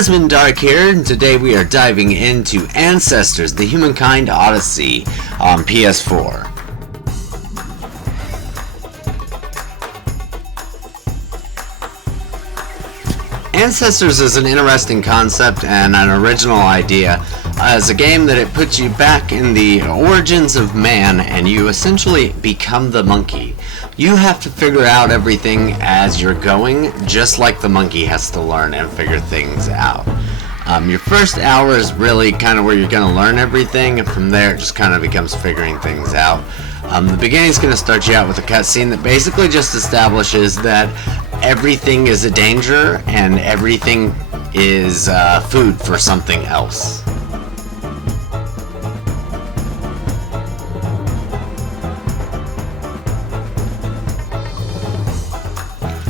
Desmond Dark here, and today we are diving into Ancestors, the Humankind Odyssey on PS4. Ancestors is an interesting concept and an original idea as a game that it puts you back in the origins of man and you essentially become the monkey. You have to figure out everything as you're going, just like the monkey has to learn and figure things out. Your first hour is really kind of where you're going to learn everything, and from there it just kind of becomes figuring things out. The beginning is going to start you out with a cutscene that basically just establishes that everything is a danger and everything is food for something else.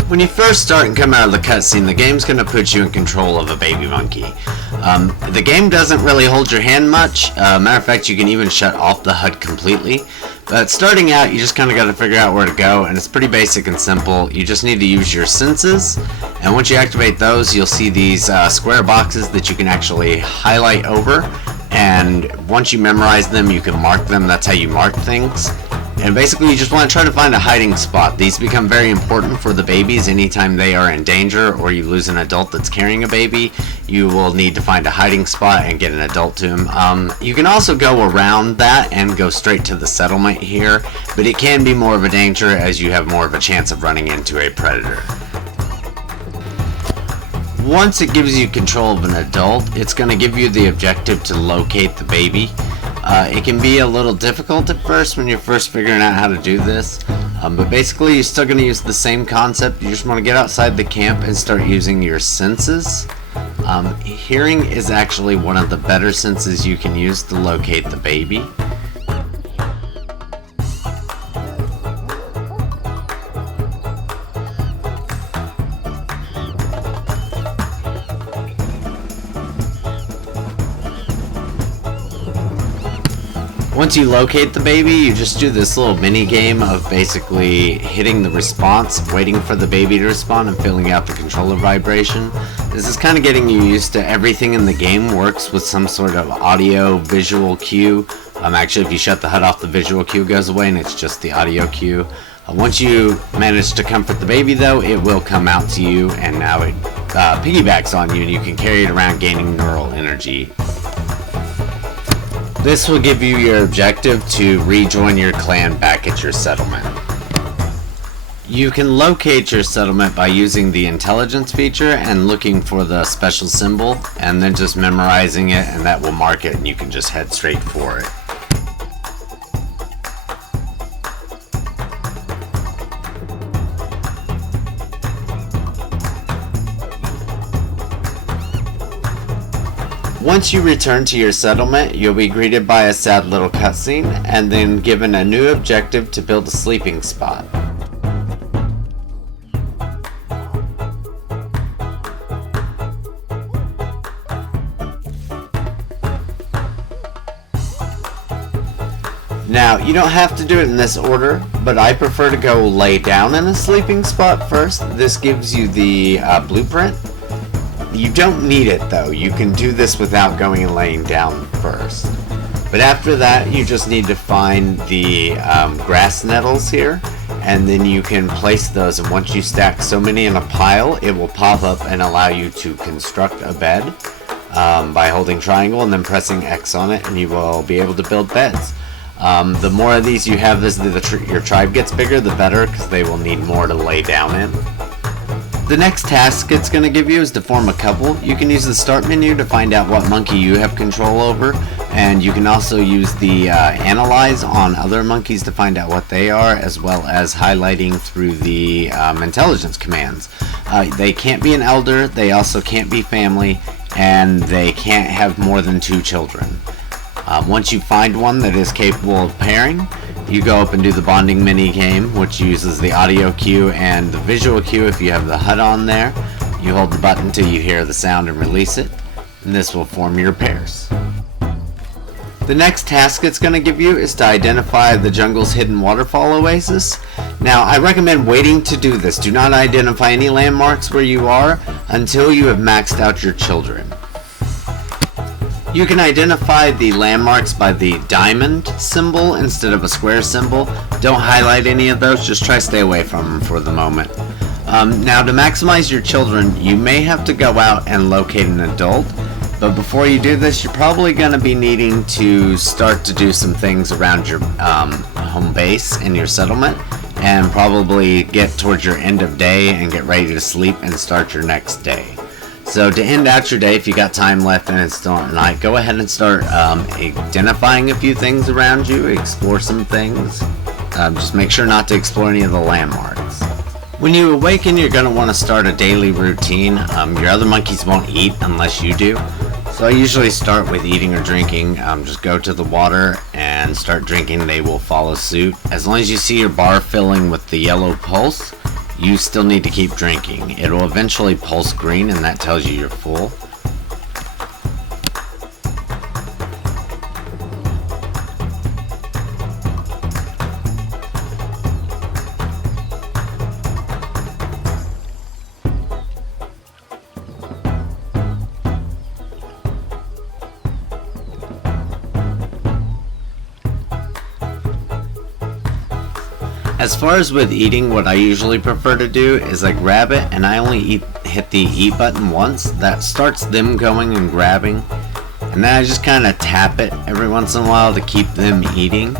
When you first start and come out of the cutscene, the game's going to put you in control of a baby monkey. The game doesn't really hold your hand much. Matter of fact, you can even shut off the HUD completely. But starting out, you just kind of got to figure out where to go, and it's pretty basic and simple. You just need to use your senses, and once you activate those, you'll see these square boxes that you can actually highlight over, and once you memorize them, you can mark them. That's how you mark things. And basically you just want to try to find a hiding spot. These become very important for the babies. Anytime they are in danger or you lose an adult that's carrying a baby, you will need to find a hiding spot and get an adult to him. You can also go around that and go straight to the settlement here, but it can be more of a danger as you have more of a chance of running into a predator. Once it gives you control of an adult, it's going to give you the objective to locate the baby. It can be a little difficult at first when you're first figuring out how to do this, but basically you're still going to use the same concept. You just want to get outside the camp and start using your senses. Hearing is actually one of the better senses you can use to locate the baby. Once you locate the baby, you just do this little mini game of basically hitting the response, waiting for the baby to respond, and filling out the controller vibration. This is kind of getting you used to everything in the game works with some sort of audio visual cue. Actually, if you shut the HUD off, the visual cue goes away and it's just the audio cue. Once you manage to comfort the baby though, it will come out to you, and now it piggybacks on you and you can carry it around, gaining neural energy. This will give you your objective to rejoin your clan back at your settlement. You can locate your settlement by using the intelligence feature and looking for the special symbol, and then just memorizing it, and that will mark it and you can just head straight for it. Once you return to your settlement, you'll be greeted by a sad little cutscene and then given a new objective to build a sleeping spot. Now, you don't have to do it in this order, but I prefer to go lay down in a sleeping spot first. This gives you the blueprint. You don't need it though. You can do this without going and laying down first. But after that, you just need to find the grass nettles here, and then you can place those, and once you stack so many in a pile, it will pop up and allow you to construct a bed by holding triangle and then pressing X on it, and you will be able to build beds. The more of these you have as your tribe gets bigger, the better, because they will need more to lay down in. The next task it's going to give you is to form a couple. You can use the start menu to find out what monkey you have control over, and you can also use the analyze on other monkeys to find out what they are, as well as highlighting through the intelligence commands. They can't be an elder, they also can't be family, and they can't have more than 2 children. Once you find one that is capable of pairing, you go up and do the bonding mini game, which uses the audio cue and the visual cue. If you have the HUD on there, you hold the button till you hear the sound and release it, and this will form your pairs. The next task it's going to give you is to identify the jungle's hidden waterfall oasis. Now, I recommend waiting to do this. Do not identify any landmarks where you are until you have maxed out your children. You can identify the landmarks by the diamond symbol instead of a square symbol. Don't highlight any of those, just try to stay away from them for the moment. Now, to maximize your children, you may have to go out and locate an adult. But before you do this, you're probably going to be needing to start to do some things around your home base and your settlement, and probably get towards your end of day and get ready to sleep and start your next day. So to end out your day, if you got time left and it's still at night, go ahead and start identifying a few things around you, explore some things. Just make sure not to explore any of the landmarks. When you awaken, you're going to want to start a daily routine. Your other monkeys won't eat unless you do. So I usually start with eating or drinking. Just go to the water and start drinking. They will follow suit. As long as you see your bar filling with the yellow pulse, you still need to keep drinking. It will eventually pulse green, and that tells you you're full. As far as with eating, what I usually prefer to do is I grab it and I only hit the eat button once. That starts them going and grabbing, and then I just kind of tap it every once in a while to keep them eating.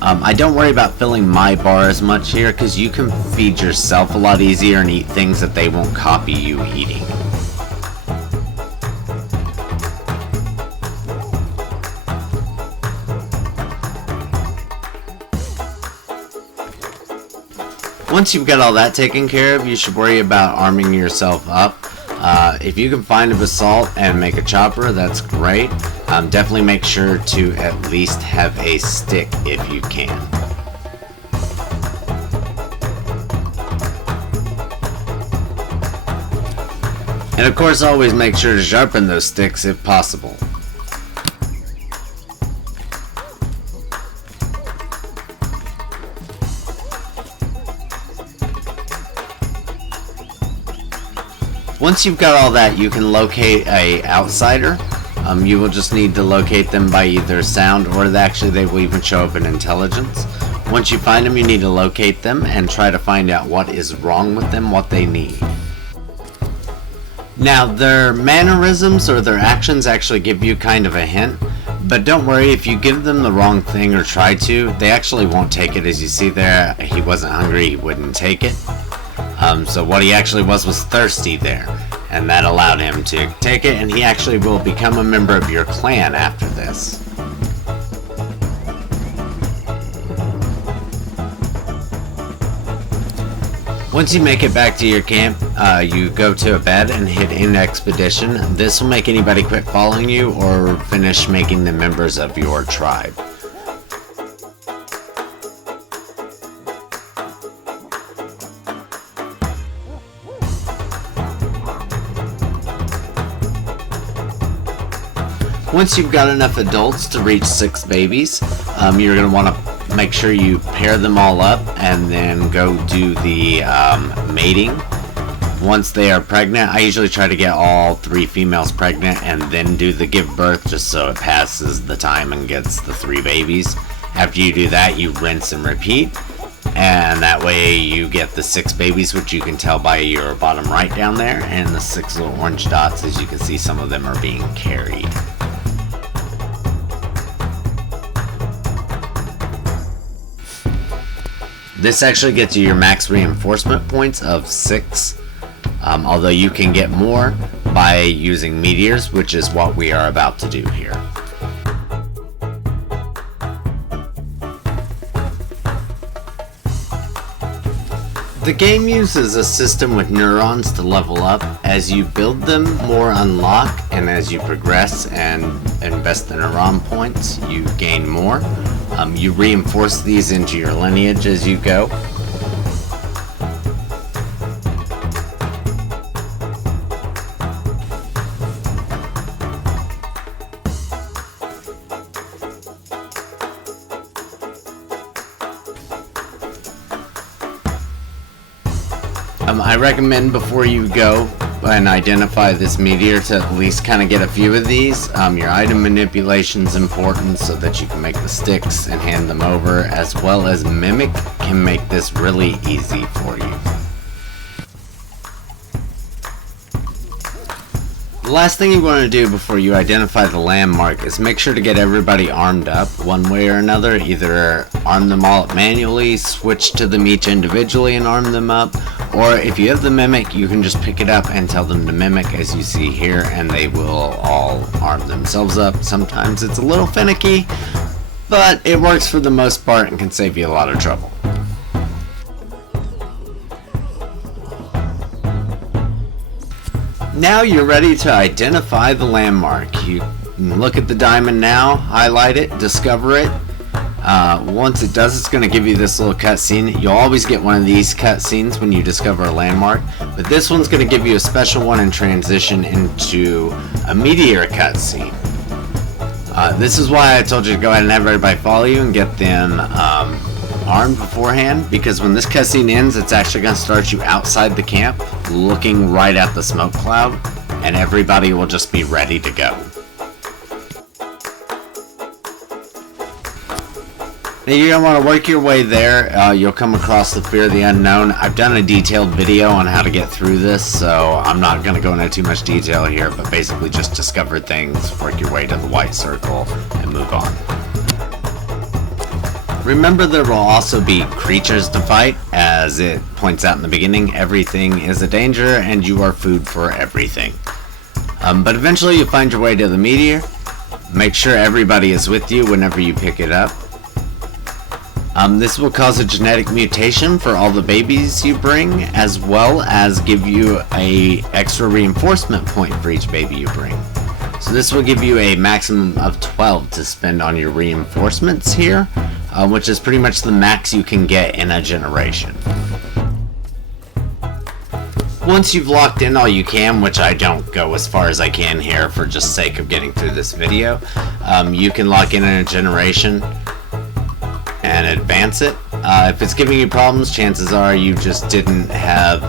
I don't worry about filling my bar as much here because you can feed yourself a lot easier and eat things that they won't copy you eating. Once you've got all that taken care of, you should worry about arming yourself up. If you can find a basalt and make a chopper, that's great. Definitely make sure to at least have a stick if you can. And of course, always make sure to sharpen those sticks if possible. Once you've got all that, you can locate a outsider. You will just need to locate them by either sound, or they will even show up in intelligence. Once you find them, you need to locate them and try to find out what is wrong with them, what they need. Now, their mannerisms or their actions actually give you kind of a hint, but don't worry, if you give them the wrong thing or try to, they actually won't take it. As you see there, he wasn't hungry, he wouldn't take it. So what he actually was thirsty there, and that allowed him to take it, and he actually will become a member of your clan after this. Once you make it back to your camp, you go to a bed and hit end expedition. This will make anybody quit following you or finish making them members of your tribe. Once you've got enough adults to reach 6 babies, you're going to want to make sure you pair them all up and then go do the mating. Once they are pregnant, I usually try to get all 3 females pregnant and then do the give birth, just so it passes the time and gets the 3 babies. After you do that, you rinse and repeat, and that way you get the 6 babies, which you can tell by your bottom right down there, and the 6 little orange dots. As you can see, some of them are being carried. This actually gets you your max reinforcement points of 6, although you can get more by using meteors, which is what we are about to do here. The game uses a system with neurons to level up. As you build them, more unlock, and as you progress and invest the neuron points, you gain more. You reinforce these into your lineage as you go. I recommend before you go and identify this meteor to at least kind of get a few of these. Your item manipulation is important so that you can make the sticks and hand them over, as well as Mimic can make this really easy for you. The last thing you want to do before you identify the landmark is make sure to get everybody armed up one way or another. Either arm them all up manually, switch to them each individually and arm them up, or if you have the Mimic, you can just pick it up and tell them to mimic as you see here, and they will all arm themselves up. Sometimes it's a little finicky, but it works for the most part and can save you a lot of trouble. Now you're ready to identify the landmark. You can look at the diamond now, highlight it, discover it. Once it does, it's going to give you this little cutscene. You'll always get one of these cutscenes when you discover a landmark, but this one's going to give you a special one and transition into a meteor cutscene. This is why I told you to go ahead and have everybody follow you and get them armed beforehand, because when this cutscene ends, it's actually going to start you outside the camp, looking right at the smoke cloud, and everybody will just be ready to go. Now you're going to want to work your way there. You'll come across the Fear of the Unknown. I've done a detailed video on how to get through this, so I'm not going to go into too much detail here, but basically just discover things, work your way to the white circle, and move on. Remember, there will also be creatures to fight. As it points out in the beginning, everything is a danger and you are food for everything. But eventually you'll find your way to the meteor. Make sure everybody is with you whenever you pick it up. This will cause a genetic mutation for all the babies you bring, as well as give you a extra reinforcement point for each baby you bring. So this will give you a maximum of 12 to spend on your reinforcements here, which is pretty much the max you can get in a generation. Once you've locked in all you can, which I don't go as far as I can here for just sake of getting through this video, you can lock in a generation and advance it. If it's giving you problems, chances are you just didn't have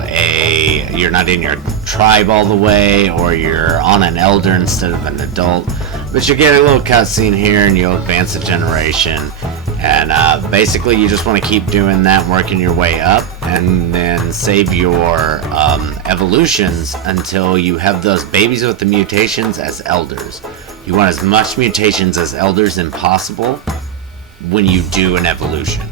you're not in your tribe all the way, or you're on an elder instead of an adult. But you'll get a little cutscene here and you'll advance a generation. And basically you just want to keep doing that, working your way up, and then save your evolutions until you have those babies with the mutations as elders. You want as much mutations as elders as possible when you do an evolution.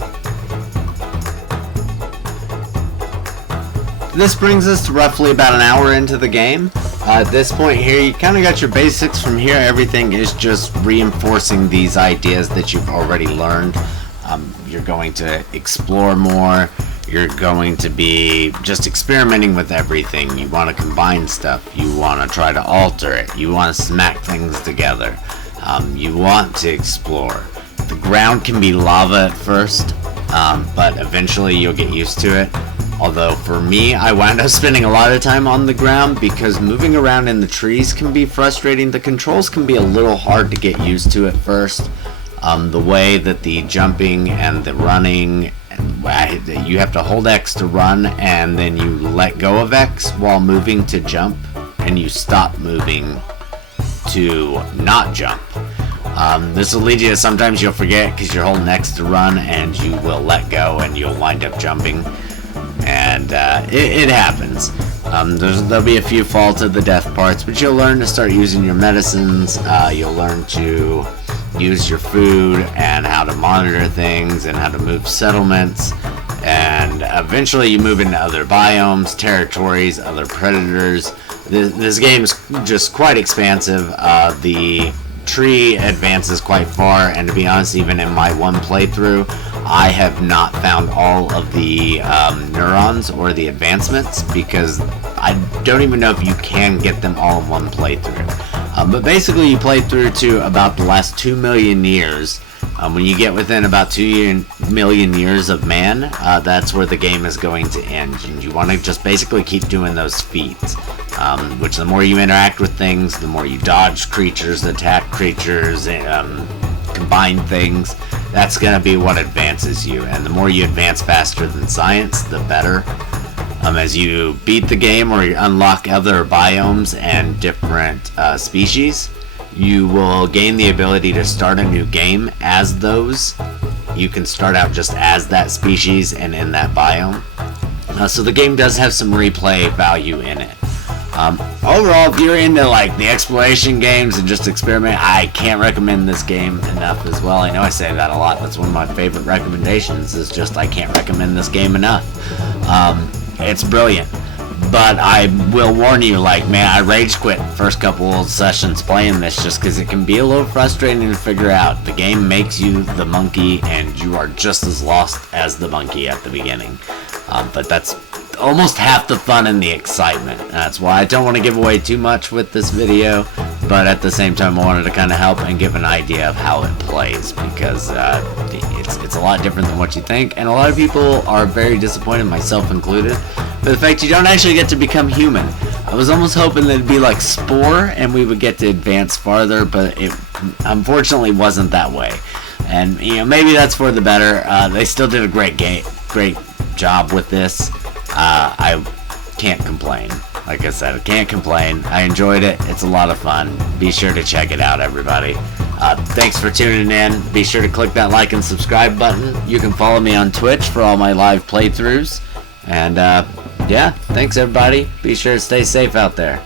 This brings us to roughly about an hour into the game. At this point here, you kind of got your basics. From here, everything is just reinforcing these ideas that you've already learned. You're going to explore more. You're going to be just experimenting with everything. You want to combine stuff. You want to try to alter it. You want to smack things together. You want to explore. The ground can be lava at first, but eventually you'll get used to it. Although for me, I wound up spending a lot of time on the ground because moving around in the trees can be frustrating. The controls can be a little hard to get used to at first. The way that the jumping and the running, you have to hold X to run and then you let go of X while moving to jump, and you stop moving to not jump. This will lead you to sometimes you'll forget because you're holding X to run and you will let go and you'll wind up jumping. And it happens. There'll be a few fall to the death parts, but you'll learn to start using your medicines. You'll learn to use your food and how to monitor things and how to move settlements. And eventually you move into other biomes, territories, other predators. This game is just quite expansive. The tree advances quite far, and to be honest, even in my one playthrough, I have not found all of the neurons or the advancements because I don't even know if you can get them all in one playthrough. But basically you play through to about the last 2 million years. When you get within about 2 million years of man, that's where the game is going to end. And you want to just basically keep doing those feats. Which the more you interact with things, the more you dodge creatures, attack creatures, combine things, that's going to be what advances you. And the more you advance faster than science, the better. As you beat the game or you unlock other biomes and different species, you will gain the ability to start a new game as those. You can start out just as that species and in that biome. So the game does have some replay value in it. Overall, if you're into like the exploration games and just experiment, I can't recommend this game enough as well. I know I say that a lot. That's one of my favorite recommendations, is just I can't recommend this game enough. It's brilliant. But I will warn you, like, man, I rage quit first couple sessions playing this just because it can be a little frustrating to figure out. The game makes you the monkey and you are just as lost as the monkey at the beginning. But that's almost half the fun and the excitement. That's why I don't want to give away too much with this video, but at the same time I wanted to kind of help and give an idea of how it plays, because it's a lot different than what you think, and a lot of people are very disappointed, myself included, but the fact you don't actually get to become human. I was almost hoping that it'd be like Spore and we would get to advance farther, but it unfortunately wasn't that way. And you know, maybe that's for the better. They still did a great job with this. I can't complain. Like I said, I can't complain. I enjoyed it. It's a lot of fun. Be sure to check it out, everybody. Thanks for tuning in. Be sure to click that like and subscribe button. You can follow me on Twitch for all my live playthroughs. And yeah, thanks everybody. Be sure to stay safe out there.